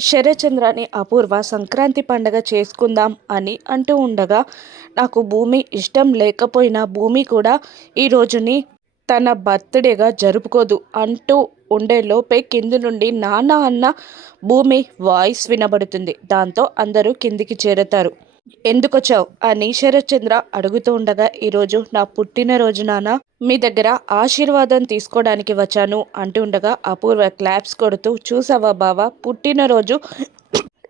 శరచంద్రాని అపూర్వ సంక్రాంతి పండగ చేసుకుందాం అని అంటూ ఉండగా నాకు భూమి ఇష్టం లేకపోయినా భూమి కూడా ఈ రోజుని తన బర్త్డేగా జరుపుకోదు అంటూ ఉండే లోపే కింది నుండి నాన్న అన్న భూమి వాయిస్ వినబడుతుంది. దాంతో అందరూ కిందికి చేరతారు. ఎందుకొచ్చావు? అని శరత్చంద్ర అడుగుతూ ఉండగా ఈరోజు నా పుట్టినరోజు నాన్న మీ దగ్గర ఆశీర్వాదం తీసుకోవడానికి వచ్చాను అంటూ ఉండగా అపూర్వ క్లాప్స్ కొడుతూ చూసావా బావా పుట్టినరోజు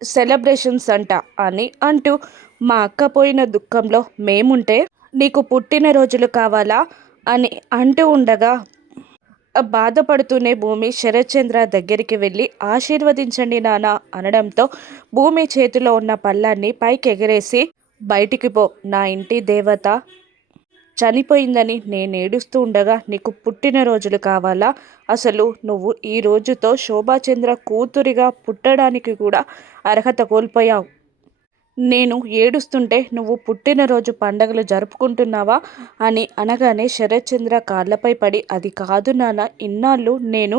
సెలబ్రేషన్స్ అంట అని అంటూ మా అక్క పోయిన దుఃఖంలో మేముంటే నీకు పుట్టినరోజులు కావాలా అని అంటూ ఉండగా బాధపడుతూనే భూమి శరత్చంద్ర దగ్గరికి వెళ్ళి ఆశీర్వదించండి నానా అనడంతో భూమి చేతిలో ఉన్న పళ్ళాన్ని పైకి ఎగరేసి బయటికి పో నా ఇంటి దేవత చనిపోయిందని నేను ఏడుస్తూ ఉండగా నీకు పుట్టినరోజులు కావాలా? అసలు నువ్వు ఈ రోజుతో శోభాచంద్ర కూతురిగా పుట్టడానికి కూడా అర్హత కోల్పోయావు. నేను ఏడుస్తుంటే నువ్వు పుట్టినరోజు పండగలు జరుపుకుంటున్నావా? అని అనగానే శరత్చంద్ర కాళ్ళపై పడి అది కాదు నాన్న ఇన్నాళ్ళు నేను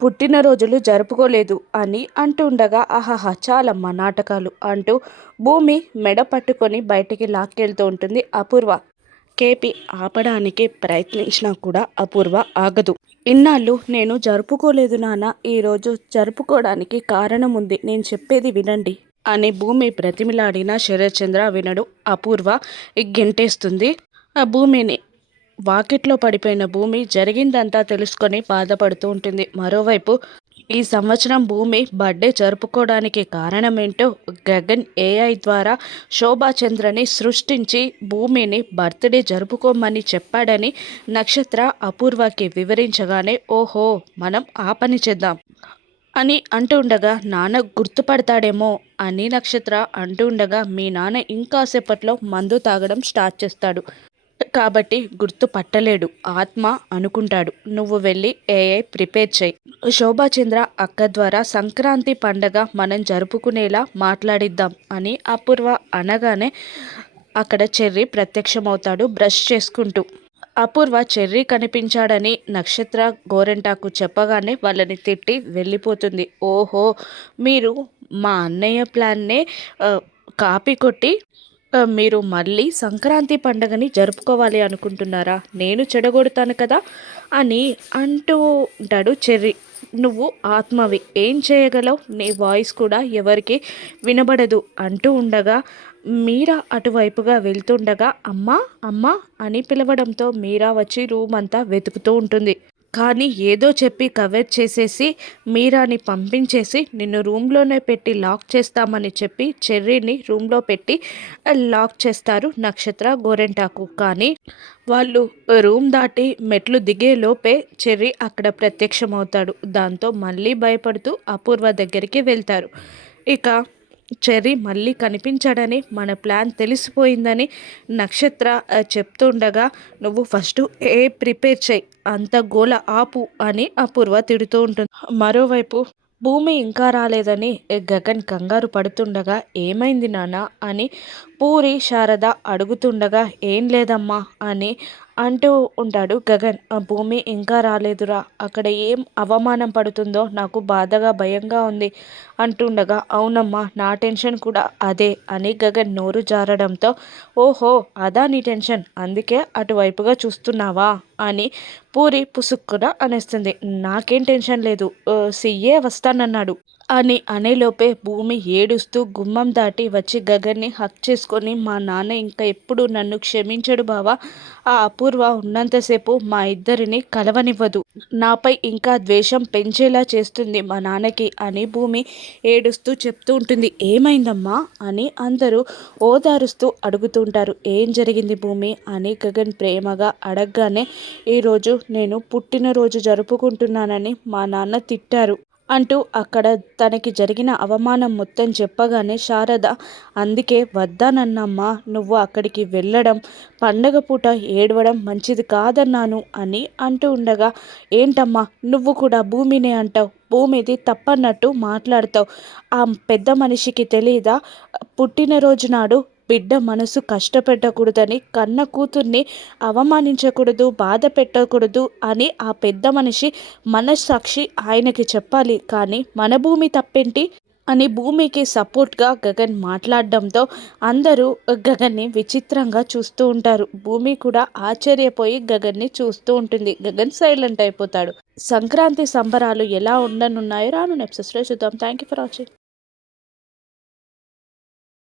పుట్టినరోజులు జరుపుకోలేదు అని అంటుండగా ఆహాహా చాలమ్మ నాటకాలు అంటూ భూమి మెడ పట్టుకొని బయటికి లాక్కెళ్తూ ఉంటుంది అపూర్వ. కేపి ఆపడానికి ప్రయత్నించినా కూడా అపూర్వ ఆగదు. ఇన్నాళ్ళు నేను జరుపుకోలేదు నాన్న. ఈరోజు జరుపుకోవడానికి కారణం ఉంది. నేను చెప్పేది వినండి. అని భూమి బ్రతిమిలాడిన శరత్చంద్ర వినడు. అపూర్వ గెంటేస్తుంది. ఆ భూమిని వాకిట్లో పడిపోయిన భూమి జరిగిందంతా తెలుసుకొని బాధపడుతూ ఉంటుంది. మరోవైపు ఈ సంవత్సరం భూమి బర్త్డే జరుపుకోవడానికి కారణమేంటో గగన్ ఏఐ ద్వారా శోభాచంద్రని సృష్టించి భూమిని బర్త్డే జరుపుకోమని చెప్పాడని నక్షత్ర అపూర్వకి వివరించగానే ఓహో మనం ఆ పని చేద్దాం అని అంటుండగా నాన్న గుర్తుపడతాడేమో అని నక్షత్ర అంటుండగా మీ నాన్న ఇంకాసేపట్లో మందు తాగడం స్టార్ట్ చేస్తాడు. కాబట్టి గుర్తుపట్టలేడు. ఆత్మ అనుకుంటాడు. నువ్వు వెళ్ళి ఏఐ ప్రిపేర్ చేయి. శోభాచంద్ర అక్క ద్వారా సంక్రాంతి పండగ మనం జరుపుకునేలా మాట్లాడిద్దాం అని అపూర్వ అనగానే అక్కడ చెర్రి ప్రత్యక్షమవుతాడు బ్రష్ చేసుకుంటూ. అపూర్వ చెర్రీ కనిపించాడని నక్షత్ర గోరెంటాకు చెప్పగానే వాళ్ళని తిట్టి వెళ్ళిపోతుంది. ఓహో మీరు మా అన్నయ్య ప్లాన్నే కాపీ కొట్టి మీరు మళ్ళీ సంక్రాంతి పండగని జరుపుకోవాలి అనుకుంటున్నారా? నేను చెడగొడతాను కదా అని అంటూ ఉంటాడు చెర్రీ. నువ్వు ఆత్మవి. ఏం చేయగలవు? నీ వాయిస్ కూడా ఎవరికి వినబడదు అంటూ ఉండగా మీరా అటువైపుగా వెళ్తుండగా అమ్మా అమ్మా అని పిలవడంతో మీరా వచ్చి రూమ్ అంతా వెతుకుతూ ఉంటుంది. కానీ ఏదో చెప్పి కవర్ చేసేసి మీరాని పంపించేసి నిన్ను రూమ్లోనే పెట్టి లాక్ చేస్తామని చెప్పి చెర్రీని రూమ్లో పెట్టి లాక్ చేస్తారు నక్షత్ర గోరెంటాకు. కానీ వాళ్ళు రూమ్ దాటి మెట్లు దిగే లోపే చెర్రీ అక్కడ ప్రత్యక్షమవుతాడు. దాంతో మళ్ళీ భయపడుతూ అపూర్వ దగ్గరికి వెళ్తారు. ఇక చెర్రీ మళ్ళీ కనిపించాడని మన ప్లాన్ తెలిసిపోయిందని నక్షత్ర చెప్తుండగా నువ్వు ఫస్ట్ ఏ ప్రిపేర్ చేయి అంత గోల ఆపు అని అపూర్వ తిడుతూ ఉంటుంది. మరోవైపు భూమి ఇంకా రాలేదని గగన్ కంగారు పడుతుండగా ఏమైంది నాన్న? అని పూరి శారద అడుగుతుండగా ఏం లేదమ్మా అని అంటూ ఉంటాడు గగన్. భూమి ఇంకా రాలేదురా. అక్కడ ఏం అవమానం పడుతుందో నాకు బాధగా భయంగా ఉంది అంటుండగా అవునమ్మా నా టెన్షన్ కూడా అదే అని గగన్ నోరు జారడంతో ఓహో అదా నీ టెన్షన్? అందుకే అటువైపుగా చూస్తున్నావా? అని పూరి పుసుక్కున అనేస్తుంది. నాకేం టెన్షన్ లేదు. సిఏ వస్తానన్నాడు. అని అనేలోపే భూమి ఏడుస్తూ గుమ్మం దాటి వచ్చి గగన్ని హక్ చేసుకొని మా నాన్న ఇంకా ఎప్పుడు నన్ను క్షమించడు బావా. ఆ అపూర్వ ఉన్నంతసేపు మా ఇద్దరిని కలవనివ్వదు. నాపై ఇంకా ద్వేషం పెంచేలా చేస్తుంది మా నాన్నకి అని భూమి ఏడుస్తూ చెప్తూ ఉంటుంది. ఏమైందమ్మా? అని అందరూ ఓదారుస్తూ అడుగుతుంటారు ఏం జరిగింది భూమి? అని గగన్ ప్రేమగా అడగగానే ఈరోజు నేను పుట్టినరోజు జరుపుకుంటున్నానని మా నాన్న తిట్టారు. అంటూ అక్కడ తనకి జరిగిన అవమానం మొత్తం చెప్పగానే శారద అందుకే వద్దానన్నమ్మా నువ్వు అక్కడికి వెళ్ళడం పండగ పూట ఏడవడం మంచిది కాదన్నాను అని అంటూ ఉండగా ఏంటమ్మా నువ్వు కూడా భూమినే అంటావు భూమిది తప్పన్నట్టు మాట్లాడతావు. ఆ పెద్ద మనిషికి తెలియదా పుట్టినరోజు నాడు బిడ్డ మనసు కష్టపెట్టకూడదని కన్న కూతుర్ని అవమానించకూడదు బాధ పెట్టకూడదు అని ఆ పెద్ద మనిషి మనస్సాక్షి ఆయనకి చెప్పాలి. కానీ మన భూమి తప్పేంటి? అని భూమికి సపోర్ట్గా గగన్ మాట్లాడడంతో అందరూ గగన్ని విచిత్రంగా చూస్తూ ఉంటారు. భూమి కూడా ఆశ్చర్యపోయి గగన్ని చూస్తూ ఉంటుంది. గగన్ సైలెంట్ అయిపోతాడు. సంక్రాంతి సంబరాలు ఎలా ఉండనున్నాయో రాను నెప్సెస్లో చూద్దాం. Thank you for watching.